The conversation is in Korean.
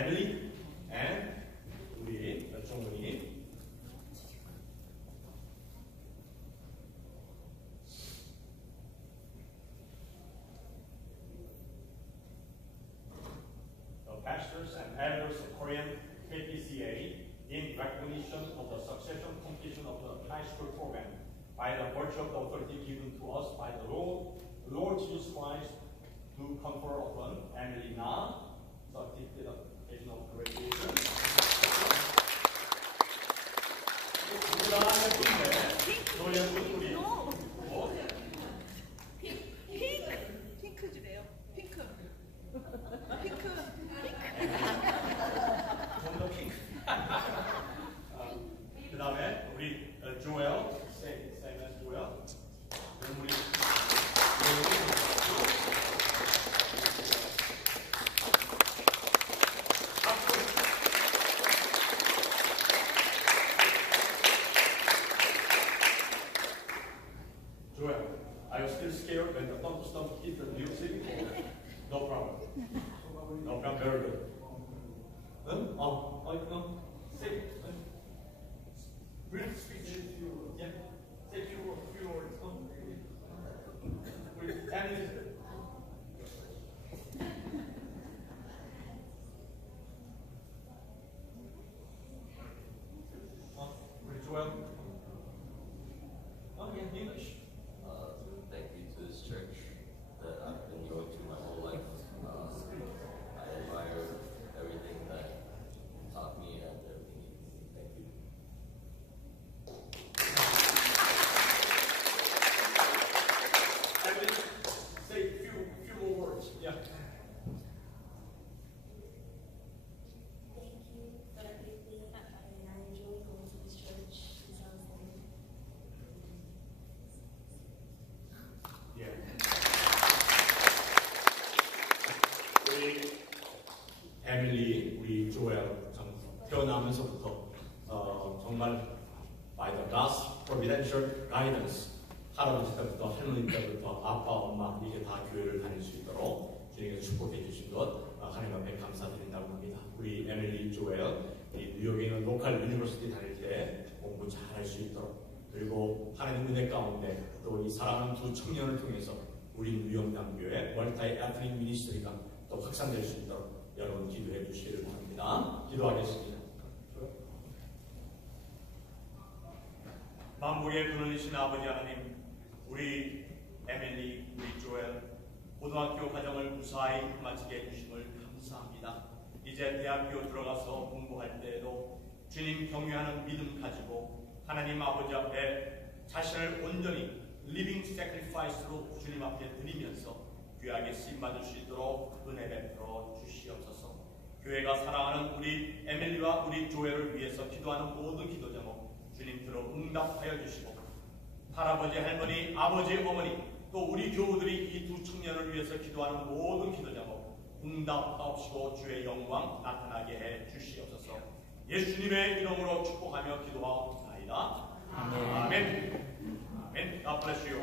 Emily and 우리 정훈이. Pastors and elders of Korean KPCA in recognition of the successful completion of the high school program by the virtue of the authority given to us by the Lord Jesus Christ to confer upon Emily Na certificate of educational graduation. 핑크 주래요. 핑크. 그 다음에 우리 조엘, same as 조엘. 우리 Joel, are you still scared when the thunderstorm hit the music? No problem. No problem. Very good. Say, brief speech. Yeah. Say few words. With Emily. With Joel. In English. Thank you to this church that I've been going to my whole life. I admire everything that taught me and everything. Thank you. Emily, say few more words. Yeah. Thank you for everything, and I enjoy going to this church. Yeah. 우리 에밀리, 우리 조엘 태어나면서부터 정말 by the God's providential guidance 할아버지 때부터 할머니 때부터 아빠 엄마 이게 다 교회를 다닐 수 있도록 주님께서 축복해 주신 것 하나님 앞에 감사드린다고 합니다. 우리 에밀리 조엘 이 뉴욕에 있는 로컬 유니버시티 다닐 때 공부 잘 할 수 있도록 그리고 하나님 은혜 가운데 또 이 사랑하는 두 청년을 통해서 우리 뉴욕남교회 멀타이 에트닉 미니스트리가 또 확산될 수 있도록 여러분 기도해 주시기를 바랍니다. 기도하겠습니다. 만물의 분이신 아버지 하나님, 우리 에밀리, 우리 조엘 고등학교 과정을 무사히 마치게 해주심을 감사합니다. 이제 대학교 들어가서 공부할 때에도 주님 경외하는 믿음 가지고 하나님 아버지 앞에 자신을 온전히 리빙 세크리파이스로 주님 앞에 드리면서 귀하게 쓰임받을 수 있도록 은혜 베풀어 주시옵소서. 교회가 사랑하는 우리 에밀리와 우리 조엘을 위해서 기도하는 모든 기도 제목 주님께로 응답하여 주시고 할아버지, 할머니, 아버지, 어머니 또 우리 교우들이 이 두 청년을 위해서 기도하는 모든 기도 제목 응답하옵시고 주의 영광 나타나게 해 주시옵소서. 예수님의 이름으로 축복하며 기도하옵나이다. 아멘. 아멘. God bless you.